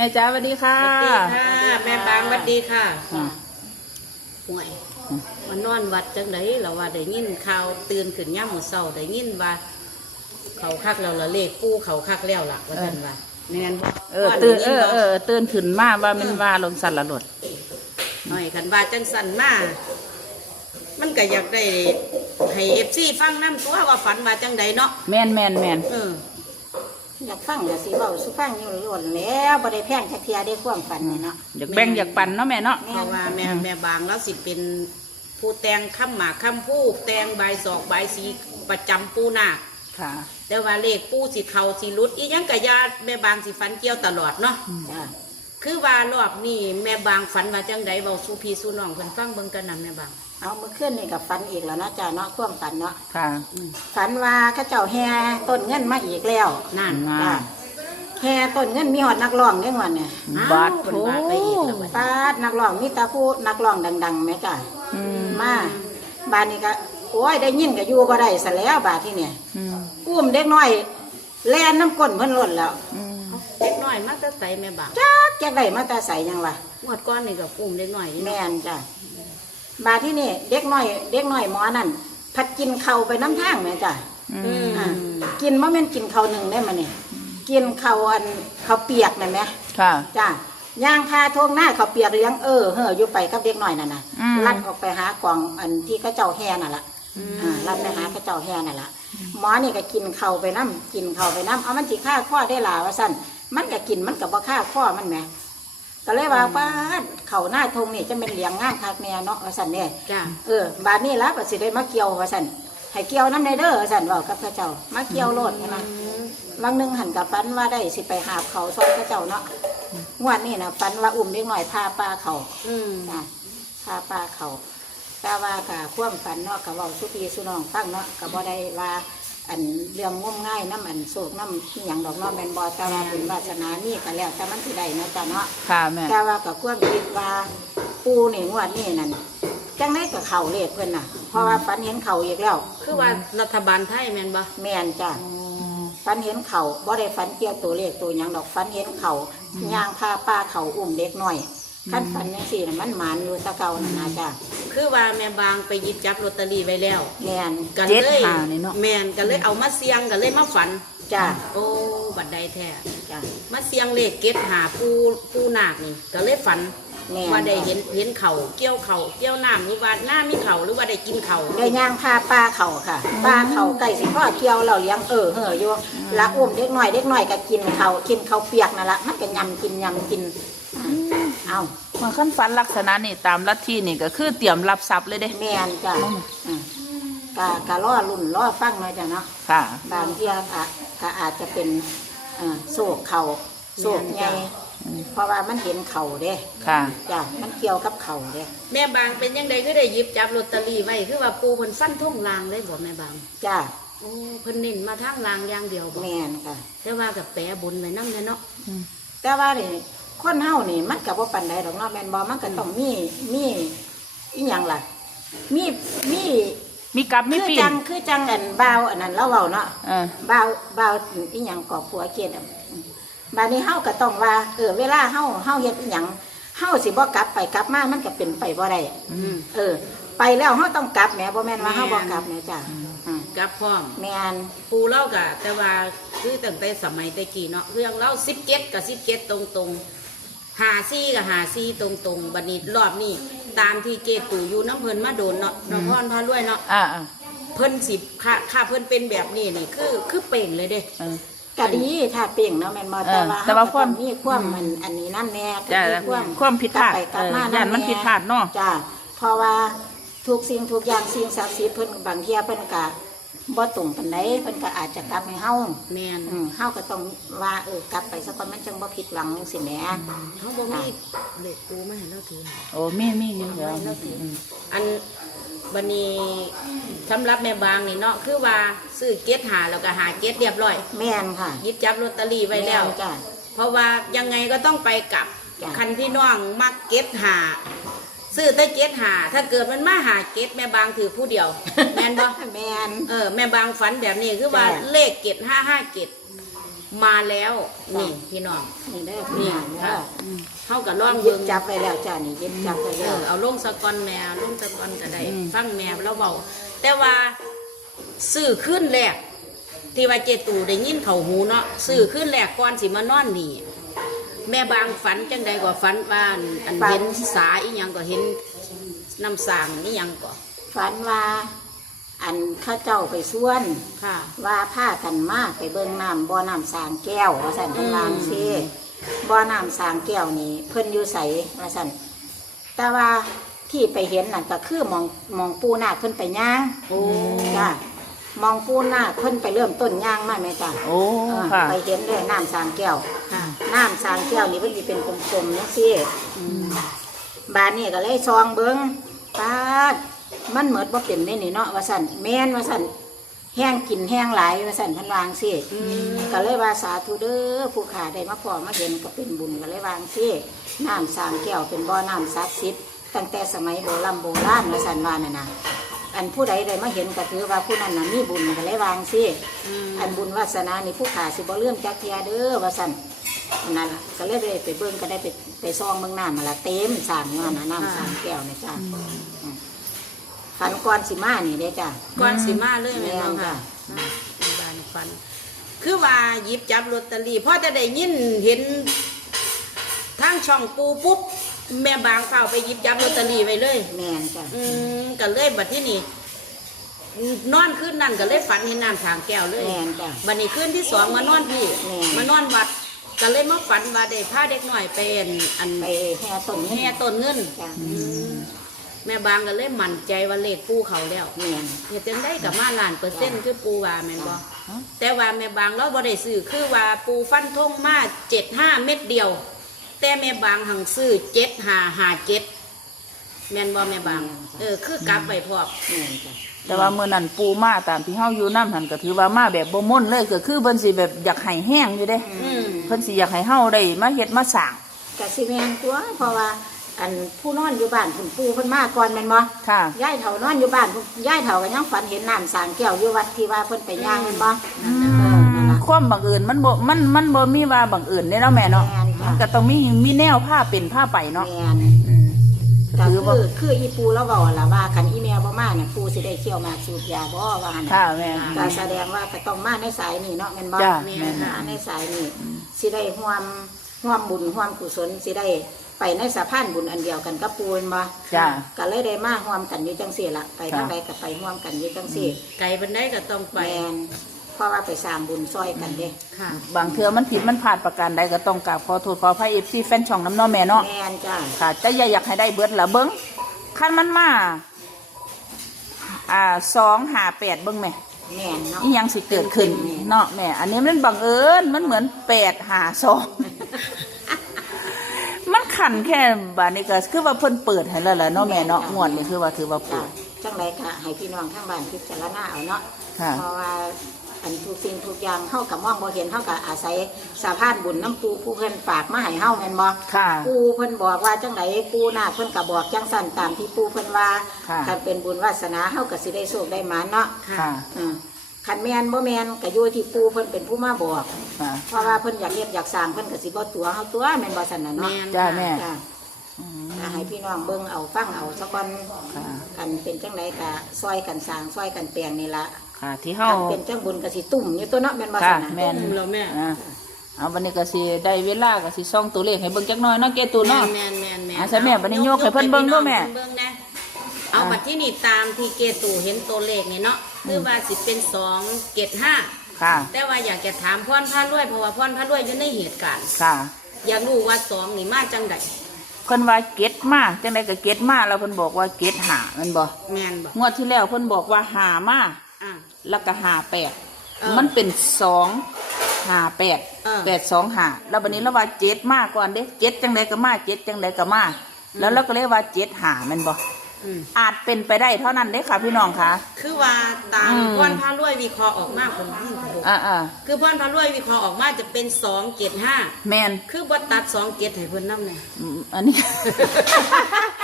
ม่จ้าสวัสดีค่ะ สวัสดีค่ะ แม่บางสวัสดีค่ะอ่าห่วยมานอนวัดจังไดเราว่าได้ยินข่าวตื่นขึ้นย่ามมื้อเช้าได้ยินว่า เขาคักแล้วละเลขปูเขาคักแล้วล่ะว่าซั่นว่าแม่นบ่เออตื่นเออเออตื่นขึ้นมาว่ามันว่าลงสันละหลดหน่อยคันว่าจังสั่นมามันก็อยากได้ให้ FC ฟังนำตัวว่าฝันว่าจังไดเนาะแมนแมนแมนเออ อยากฟังอยากสิเบาสุฟังอยู่ล้วนแล้วบ่ได้แพงจักเทียได้ความฝันนี่เนาะอยากแบ่งอยากปั่นเนาะแม่เนาะเพราะว่าแม่แม่บางแล้วสิเป็นผู้แต่งคำหมากคำพูดแต่งใบายศอกใบายสีประจำปูนาคค่ะแต่ว่าเลขปูสิเขาสิรุดอีหยังกะยาแม่บางสิฝันเกี่ยวตลอดเนาะจ้าคือว่ารอบนี้แม่บางฝันว่าจังใดเบาสู่พี่สู่น้องเพิ่นฟังเบิ่งกันนำแม่บาง เอาเมื่อคืนนี่กับฝันอีกแล้วเนาะจ้าเนาะความฝันเนาะค่ะ ฝันว่าเข้าเจ้าแห่ต้นเงินมาอีกแล้วนั่นอ่าจ้าแห่ต้นเงินมีหอดนักร้องเด้งวันเนี่ยบาดเพิ่นโถว่าไปอีกแล้วบัดปาดนักร้องมีแตาผู้นักร้องดังๆแม่จ้าอืมมาบ้านนี้ก็โอ้ยได้ยินก็อยู่บ่ได้ซะแล้วบาดที่เนี่ยอืมอุ้มเด็กน้อยแล่นน้ำก้นเพิ่นล้นแล้วอืมเด็กน้อยมาแต่ไสแม่บางจักจักได้มาแต่ใส่ยังวะงวดก้อนนี่ก็อุ้มเด็กน้อยนี่แม่เนาะนจ้ะ บาดที่นี่เด็กน้อย เด็กน้อยหมอนั่นพัดกินเขาวไปน้ำทางแม่จ้ะอือืมมอ่ากินว่าแม่นกินเขาวหนึ่งได้มาเนี่ยกินเขาวอันเขาวเปียกนั่นไหมค่ะ จ้ะย่างพาทวงหน้าเขาวเปียกเลี้ยงเออเฮ้ออยู่ไปกับเด็กน้อยนั่นน่ะอืม ลัดออกไปหากล่องอันที่เขาเจ้าแห่น่ะล่ะอ่าลัดไปหาเขาเจ้าแห่น่ะล่ะหมอนี่ก็กินเขาวไปน้ำกินเขาวไปน้ำเอามันจีฆ่าข้อได้หลาว่าสั้นมันก็กินมันกับว่าฆ่าข้อมันแหม ก็เลยว่าป้าดเขาหน้าทงนี่จะเป็นเลี้ยงง่ามคักแม่เนาะว่าสั้นเนี่ยจ้าเออ บาดนี้ละก็สิได้มาเกี่ยวว่าสั่นให้เกี่ยวน้ำในเด้อว่าสั่นเว่ากับพระเจ้ามาเกี่ยวโลดนะบางหนึงหันกับฟันว่าได้สิไปหาบเขาซอยพระเจ้าเนาะงวดนี้นะฟันว่าอุ้มเล็กหน่อยพาปลาเขาอืมจ้ะพาปลาเขาแต่ว่ากะข่วามฝันเนาะกับว่าสุปีสุน้องฟังเนาะกับบ่ได้ว่า อันเรื่องงมง่ายน้ำอันโศกน้ำที่อหย่างดอกเนาะแมนบอแต่ว่าเป็นวาสนานี่ก็แล้วแต่มันสิได้เนาะจ้ะเนาะค่ะแม่ แต่ว่ากับความคิดว่าปูนี่งวดนี่นั่นจังได้กับเขาเลขเพิ่นน่ะ เพราะว่าฝันเห็นเขาอีกแล้ว คือว่ารัฐบาลไทยแม่นบ่แม่นจ้ะฝันเห็นเขาบ่ได้ฝันเกี่ยวตัวเลขตัวหยังดอกฝันเห็นเขาย่างพาป้าเขาอุ้มเด็กน้อย คันฝันจังซี่น่ะมันหมานอยู่แตะเก่านั่นนะจ้ะคือว่าแม่บางไปหยิบจับลอตเตอรี่ไว้แล้วแม่นกันเจ็ดเลยหานี่เนาะ แม่นกันเลยเอามาเสียงกันเลยมาฝัน จ้ะโอ้บัดใดแท้จ้ะมาเสียงเลขเก็ตหาปูปูนาคนี่ก็เลยฝันแม่นว่าได้เห็นเห็นเขาเกี่ยวเขาเกี่ยวน้ำหรือว่าหน้ามีเขาหรือว่าได้กินเขาได้ย่างพาป้าเขาค่ะป้าเขาไก่สิพ่อเกี่ยวเราเลี้ยงเออเห่ออยู่ละอุ้มเด็กน้อยเด็กน้อยก็กินเขากินเขาวเปียกนั่นละมันก็ยำกินยำกิน เอาเมื่อขั้นฝันลักษณะนี่ตามลัทธินี่ก็คือเตรียมรับทรัพย์เลยเด้แม่นจ้ะอะกะกะล่อรุ่นล่อฟังหน่อยจ้ะเนาะค่ะบางทีก็ก็อาจจะเป็นเอ่อโศกเขาโศกไงเพราะว่ามันเห็นเขาเด้ค่ะ จ้ะมันเกี่ยวกับเขาเด้แม่บางเป็นยังไงก็ได้หยิบจับลอตเตอรี่ไว้คือว่าปูเพิ่นฟันทุ่งลางเลยบ่แม่บางจ้ะโอ้เพิ่นเน้นมาทางลางอย่างเดียวบ่แม่นค่ะ แต่ว่ากับแปะบนไว้นำเลยเนาะแต่ว่านี่ คนเฮานี่ มันก็บ่ปานใดดอกเนาะแม่นบ่มันก็ต้องมีมีอีหยังล่ะ มีมีมีกับมีคือปีจันงคือจังอันบ่าวอันนั้นเราเว้าเนาะเออบ่าวบ่าวอีหยังกอบผัวเกศอะอืมบัดนี้เฮาก็ต้องว่าเออเวลาเฮาเฮาเฮ็ดอีหยังเฮาสิบ่กลับไปกลับมามันก็เป็นไปบ่ได้อืม เออ ไปแล้วเฮาต้องกลับแหมบ่แม่นว่าเฮาบ่กลับแหมจ้ะอ่ากับพร้อม แม่น ปูเล่ากะแต่ว่าคือตั้งแต่สมัยแต่กี้เนาะเรื่องเล่าสิบเก็ดกับสิบเก็ดตรงตรงๆ หาซี่กับหาซี่ตรงตรงๆบัดนี้รอบนี้ตามที่เจตู่อยู่น้ำเพิ่นมาโดนเนาะน้องพรพารวยเนาะอ่าอ่าเพิ่นสิบค่าค่าเพิ่นเป็นแบบนี้นี่คือคือเป่งเลยเด้เออก็ดีถ้าเปล่งเนาะแม่นบ่แต่ว่าเออแต่ว่าเฮความก็ต้องมีความมันอันนี้นั่นแน่ก็จ้ะคือความความผิดพลาดกลับไปกลับมาเออย่านมันแผิดพลาดเนาะจ้ะเพราะว่าทุกสิ่งทุกอย่างสิ่งศักดิ์สิทธิ์เพิ่นบางเที่ยเพิ่นก็ บ่ตรงปานใดเพิ่นก็อาจจะกลับให้เฮาแม่นอืมเฮาก็ต้องว่าเออกลับไปสักคนมันจังบ่ผิดหวังจังซี่แหมเขาบ่มีเด็กปูมาให้เราถือให้ โอ้มีมีอยู่เดี๋ยวอืมอันบันนี้สำหรับแม่บางนี่เนาะคือว่าซื้อเก็ตหาแล้วก็หาเก็ตเรียบร้อยแม่นค่ะหยิบจับลอตเตอรี่ไว้แล้ว ม่นจ้ะ เพราะว่ายังไงก็ต้องไปกลับจ้ะ คันพี่น้องมักเก็ตหาซื้อแต่เก็ตหาถ้าเกิดมันมาหาเก็ตแม่บางถือผู้เดียวแม่ นบ่แม่นเออแม่บางฝันแบบนี้คือว่าจ้ะเลขเก็ตห้าห้าเก็ตมาแล้วนี่พี่น้องนี่ได้อนี่พี่น้องเด้ค่ะอเฮาก็ลองเย็บเบิ่งจับไปแล้วจ้านี่เย็บจับไปเอแล้วอเอาลงสะกอนแม่ลงสะกอนก็ได้อืมฟังแม่แล้วเบาแต่ว่าซื้อขึ้นแรกที่ว่าเจตูได้ยินเขาหูเนาะซื้อขึ้นแรกก่อนสิมานอนนี่แม่บางฝันจังใดก็ฝันว่าอันอันเห็นสาอีหยังก็เห็นน้ำสางนี่ยังก็ฝันว่า อันเข้าเจ้าไปส่วน ค่ะ ว่าผ้ากันมาไปเบิ่งน้ำบ่อน้ำสางแก้วว่าสั่นเพิ่นวาจั่งซีบ่อน้ำสางแก้วนี่เพิ่นอยู่ใสว่าสั่นแต่ว่าที่ไปเห็นนั่นก็คือมองมองปูนาคเพิ่นไปย่างโอ้ จ้ามองปูนาคเพิ่นไปเริ่มต้นย่างมาแม่จ้ะโอ้เออค่ะ ไปเห็นเลยน้ำสางแก้ว ค่ะ น้ำสางแก้วนี่เพิ่นสิเป็นกลมๆจังซี่บานนี่ก็เลยซองเบิ่งปาด มันเหมือนบ่เป็นได้นี่เนาะว่าสั่นแม่นว่าสั่นแห้งกินแห้งหลายว่าสั่นเพันวาจั่งซี่ก็เลยว่าสาธุเด้อผู้ขาได้มาพอมาเห็นก็เป็นบุญก็เลยวาจั่งซี่น้ำสางแก้วเป็นบ่อน้ำศักดิ์สิทธิ์ตั้งแต่สมัยโบราณโบราณว่าสั่นว่าน่ะนะอันผู้ใดได้มาเห็นก็ถือว่าผู้นั้นน่ะมีบุญก็เลยวาจั่งซี่อันบุญวาสนานี่ผู้ขาสิบ่เลื่อมจักเทียเด้อว่าสั่นอันนั้นล่ะก็เลยได้ไปเบิ่งก็ได้ไปไปซองเบิ่งน้ำมาละเต็มสามงานน่ะน้ำสามแก้วนี่จ้า ฝันก่อนสิมานี่เด้จ้าก่อนสิมาเลยแม่น้องแม่นค่ะจ้ะเป็นบานฟัน คือว่าหยิบจับลอตเตอรี่พอจะได้ยินเห็นทางช่องปูปุ๊บแม่บางเฝ้าไปหยิบจับลอตเตอรี่ไว้เลย แม่นจ้าอืมก็เลยบัดที่นี่นอนคืนนั่นก็เลยฝันเห็นน้ำทางแก้วเลยแม่นจ้าบัดนี้คืนที่สองมานอนพี่แม่ มานอนวัดก็เลยมาฝันว่าได้พาเด็กหน่อยเป็นอันไปแห่ต้นแห่ต้นเงินจ้าอืม แม่บางก็เลยมั่นใจว่าเลขปูเขาแล้วแม่น เฮ็ดจังได้กับมาล้านเปอร์เซ็นต์คือปูว่าแม่นบ่ฮะ แต่ว่าแม่บางเราบ่ได้ซื้อคือว่าปูฟันธงมา75เม็ดเดียว แต่แม่บางหังซื้อ7557แม่นบ่แม่บาง เออ คือกลับไปพร้อม แม่นจ้าแต่ว่ามื้อนั้นปูมาตามที่เฮาอยู่นํหันก็ถือว่ามาแบบบ่ม่นเลยก็คือเพิ่นสิแบบอยากให้แห้งอยู่เด้อืม เพิ่นสิอยากให้เฮาได้มาเฮ็ดมาสร้าง กะสิแม่นตัวเพราะว่า อันผู้นอนอยู่บ้านคุณปู่เพิ่นมาก่อนแม่นบ่ค่ะ ยายเฒ่านอนอยู่บ้านพุ่นยายเฒ่าก็ยังฝันเห็นน้ำสางแก้วอยู่วัดที่ว่าเพิ่นไปย่างแม่นบ่เออนั่นล่ะ ความบังเอิญมันบ่มันมันบ่มีว่าบังเอิญเด้เนาะแม่เนาะแม่นค่ะ มันก็ต้องมีมีแนวผ้าเป็นผ้าไปเนาะแม่น อืมก็ถือว่าคือคืออีปูแล้วบอกล่ะว่าคันอีแมวบ่มาเนี่ยปูสิได้เที่ยวมาสูบยาบ่ว่าหั่นค่ะน่ะแม่ ก็แสดงว่าก็ต้องมาในสายนี้เนาะแม่นบ่จ้ะแม่แม่ค่ะมาในสายนี้สิได้ร่วมร่วมบุญร่วมกุศลสิได้ ไปในสะพานบุญอันเดียวกันกับปูแม่นบ่จ้ะก็เลยได้มาร่วมกันอยู่จังซี่ล่ะไปทางใดก็ไปร่วมกันอยู่จังซี่ไก่บันไดก็ต้องไปแม่นเพราะว่าไปสร้างบุญซอยกันเด้ค่ะ บางเทื่อมันผิดมันพลาดประการใดก็ต้องกราบขอโทษขออภัย FC แฟนช่องน้ำเนาะแม่เนาะแม่นจ้าค่ะแต่อย่าอยากให้ได้เบิดละเบิ้งคันมันมาอ่าสองหาแปดเบิ้งแม่แม่นเนาะ นี่ยังสิเกิดขึ้นเนาะแม่ อันนี้มันบังเอิญมันเหมือนแปดหาสอง มันขันแค่บานนี้ก็คือว่าเพิ่นเปิดให้แล้วแหละเนาะแม่เนาะงวดนี่คือว่าถือว่าจ้าเปิดจังไรก็ให้พี่น้องทั้งบ้านพิจารณาเอาเนาะค่ะ เพราะว่าอันทุกสิ่งทุกอย่างเฮากับมองบ่เห็นเฮากับอาศัยสะพานบุญน้ำปูผู้เพิ่นฝากมาให้เฮาแม่นบ่ ค่ะ ปูเพิ่นบอกว่าจังไดปูนาคเพิ่นก็บอกจังสั่นตามที่ปูเพิ่นว่าค่ะ คันเป็นบุญวาสนาเฮาก็สิได้โชคได้หมาเนาะค่ะ อืม คันแม่นบ่แม่นก็อยู่ที่ปูเพิ่นเป็นผู้มาบอก ค่ะเพราะว่าเพิ่นอยากเฮ็ดอยากสร้างเพิ่นก็สิบ่ตัวเฮาตัวแม่นบ่ซั่นน่ะเนาะแม่นจ้าแม่จ้าอืมก็ให้พี่น้องเบิ่งเอาฟังเอาสักวันค่ะกันเป็นจังไดก็ซอยกันสร้างซอยกันแปลงนี่ละค่ะที่เฮา กันเป็นจังบุญก็สิตุ่มอยู่ตัวเนาะแม่นบ่ค่ะซั่นน่ะแม่นตุ้มแล้วแม่อ่าเอาวันนี้ก็สิได้เวลาก็สิส่องตัวเลขให้เบิ่งจักหน่อยเนาะเกตูเนาะ แม่นแม่นแม่นอะใช่แม่บัดนี้โยกให้เพิ่นเบิ่งด้วยแม่เพิ่นเบิ่งนะเอาบัดที่นี่ตามที่เกตูเห็นตัวเลขนี่เนาะ คือว่าสิเป็นสองเกตห้าค่ะ แต่ว่าอยากจะถามพ่อนพระรวยเพราะว่าพ่อนพระรวยอยู่ในเหตุการณ์ค่ะ อยากรู้ว่าสองนี่มาจังใดเพิ่นว่าเก็ตมาจังไดก็เก็ตมาแล้วเพิ่นบอกว่าเก็ตหาแมันบ่แม่นบ่งวดที่แล้วเพิ่นบอกว่าหามาอะ แล้วก็หาแปดเออมันเป็นสองหาแปดเออแปดสองหาแล้ววันนี้เราว่าเจ็ดมาก่อนเด้เจ็ดจังไดก็มาเจ็ดจังไดก็มาแล้วเราก็เลยว่าเจ็ดหาแมันบ่ อืมอาจเป็นไปได้เท่านั้นเด้ค่ะพี่น้องค่ะ คือว่าตามอืมพรพาร วยวิเคราะห์ออกมาคนที่หกอ่าอ่าคือพรพารวยวิเคราะห์ออกมาจะเป็นสองเกตห้าแมนคือบ่ตัดสองเกตให้เพิ่นนำเนี่ยอืมอันนี้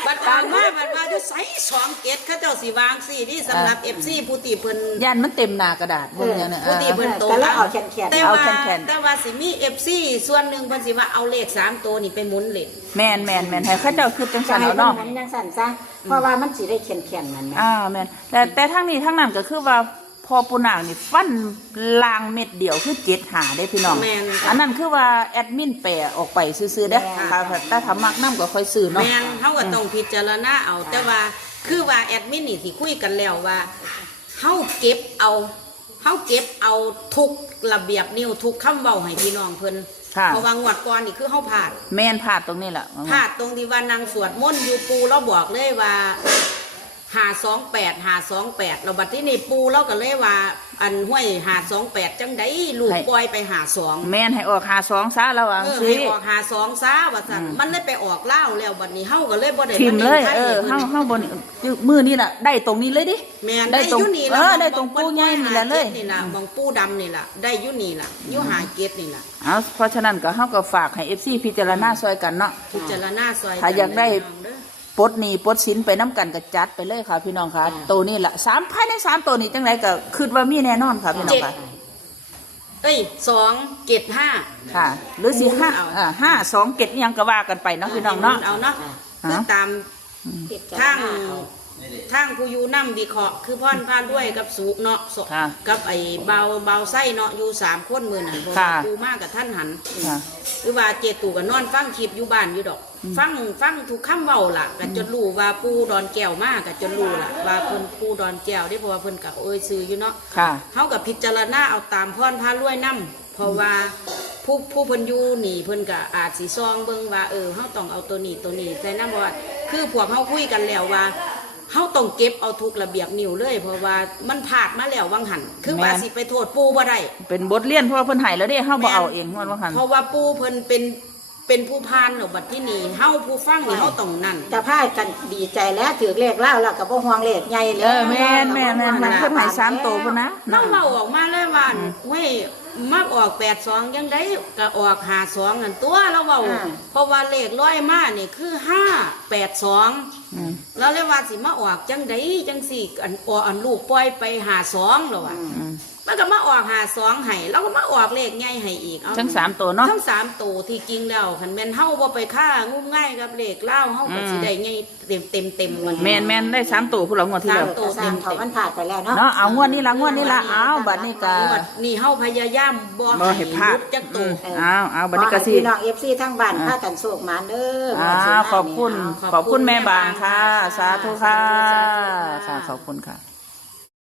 บัดออกมาบัดว่าจะใส่สองเกตเขาเจ้าสิวางสี่ที่สำหรับ FC ผู้ที่เพิ่นย่านมันเต็มหน้ากระดาษเบิ่งอย่างเนี้ยผู้ที่เพิ่นโตแต่ละเอาแขนแขนแต่เอาว่าแขนๆ แต่ว่าสิมี FC ส่วนหนึ่งเพิ่นสิว่าเอาเลขสามตัวนี่ไปหมุนเลขแมนแมนแมนให้เข้าเจ้าคือจังจะสันให้เอามันเนาะหมุนยังสั่นซะเพราะว่ามันสิได้แข็งแข็งนั่นแหละอ่าแมนแต่แต่ทั้งนี้ทั้งนั้นก็คือว่า พอปูนางนี่ฟันลางเม็ดเดียวคือเจ็ดหาได้พี่น้อง แม่นอันนั้นคือว่าแอดมินแปะออกไปซื้อๆได้อค่ะแต่ถ้ามักน้ำก็ค่อยซื้อเนาะ แม่นเฮาก็ต้องพิจารณาเอาแต่ว่าคือว่าแอดมินนี่ที่คุยกันแล้วว่าเฮาเก็บเอาเฮาเก็บเอาทุกระเบียบนิ้วทุกคำเว้าให้พี่น้องเพิ่นค่ะ เพราะว่างวดก่อนนี่คือเฮาพลาด แม่นพลาดตรงนี้แหละพลาดตรงที่ว่านางสวดมนต์อยู่ปูเราบอกเลยว่า หาสองแปดหาสองแปดเราบัดที่นี่ปูเราก็เลยว่า อันห้วยหาสองแปดจังได้ลูกปล่อยไปหาสองแม่นให้ออกหาสองซะระวังเออสิให้ออกหาสองซาว่าสั่นมันเลยไปออกเล่าวแล้วบัดนี้เฮาก็เลยบ่ได้ทิมเลยาเออให้เฮาพิ่นเฮาบนมือนี่น่ะได้ตรงนี้เลยดิแม่นได้ได้ตรงอยู่นี่เอล่ะอได้ตรงปูใหญ่นี่แหละเลยนี่ล่ะบางปูดำนี่ล่ะได้อยู่นี่ล่ะอยู่หาเกตนี่ล่ะเอาเพราะฉะนั้นก็เฮาก็ฝากให้ FC พิจารณาซอยกันเนาะพิจารณาซอยถ้าอยากได้พี่น้องเอ ปลดหนี้ปลดสินไปน้ำกันก็จัดไปเลยค่ะ พี่น้องค่ะตัวนี้ล่ะสามภายในสามตัวนี้จังไดก็คิดว่ามีแน่นอนค่ะพี่น้องค่ะเอ้ยสองเกตห้า ค่ะ หรือสิห้าเอา อ่าห้าสองเก็ดอิหยังก็ว่ากันไปเนาะพี่น้องเนาะ เอาเนาะอ่า คือตามพิจารทางณาเอาทางผู้อยู่นำวิเคราะห์คือพ่อนพานด้วยกับสุเนาะสค่ะกับไอ้เบาเบาไส้เนาะอยู่สามคนมือนั่นเพราะค่ะว่าปูมากกับท่านหันค่ะ หรือว่าเจตูกับนอนฟังคลิปอยู่บ้านอยู่ดอก ฟังฟังทุกคำเว้าล่ะก็จนรู้ว่าปูดอนแก้วมากก็จนรู้ล่ะ ว่าเพิ่นปูดอนแก้วได้เพราะว่าเพิ่นกับเอ้ยซื้ออยู่เนาะค่ะ เฮากับพิจารณาเอาตามพรพารวยนํเพราะว่าผู้ผู้เพิ่นอยู่นี่เพิ่นก็อาจสิซองเบิ่งว่าเออเฮาต้องเอาตัวนี้ตัวนี้แต่นำว่าคือพวกเฮาคุยกันแล้วว่าเฮาต้องเก็บเอาทุกระเบียบนิ้วเลย เพราะว่ามันผ่านมาแล้ววังหันคือว่าแม่นสิไปโทษปูบ่ได้เป็นบทเรียนเพราะว่าเพิ่นให้แล้วเด้เฮาบ่เอาเองว่าว่าคั่นเพราะว่าปูเพิ่นเป็น เป็นผู้พานเนาะบัดที่นี่เฮาผู้ฟังนี่เฮาต้องนั่นจะพากันดีใจแล้วถือเลขเล่าแล้วกับบ่ห่วงเลขใหญ่เลเอยอแม่นแม่นแม่นมันเพิ่นให้สามตัวพุ่นนะ น้องเว้าออกมาเลยว่าเว้ยมาออก82ยังได้ก็ออก52นั่นตัวเราเว้าเพราะว่าเลขร้อยมานี่คือ582อืมแล้วเลยว่าสิมาออกจังไดจังสี่อันออกอันลูกปล่อยไป52แล้วอะอืม มันก็มาออก52ให้แล้วก็มาออกเลขใหญ่ให้อีกเอาทั้งสามตัวเนาะทั้งสามตัวที่จริงแล้วคันแม่นเฮาบ่ไปฆ่างุ่มง่ายกับเลขเล่าเฮาก็อืมสิได้ไงเต็มเต็มเต็มวันแม่นแม่นได้สามตัวพุ่นละงวดที่แล้วสามตัวสร้างเขามันผ่านไปแล้วเนาะเนาะเอางวดนี้ละงวดนี้ละเอาบัดนี้ก็งวดนี่เฮาพยายามบ่บ่ให้พลาดหลุจักอืตัวมเอาเอาบัดนี้ก็สิขอให้พี่น้อง FC ทั้งบ้านพากันโชคหมานเด้ออ่าวันศุกร์หน้าขอบคุณนี้เอาขอบคุณแม่บางค่ะ สาธุค่ะค่ะขอบคุณค่ะ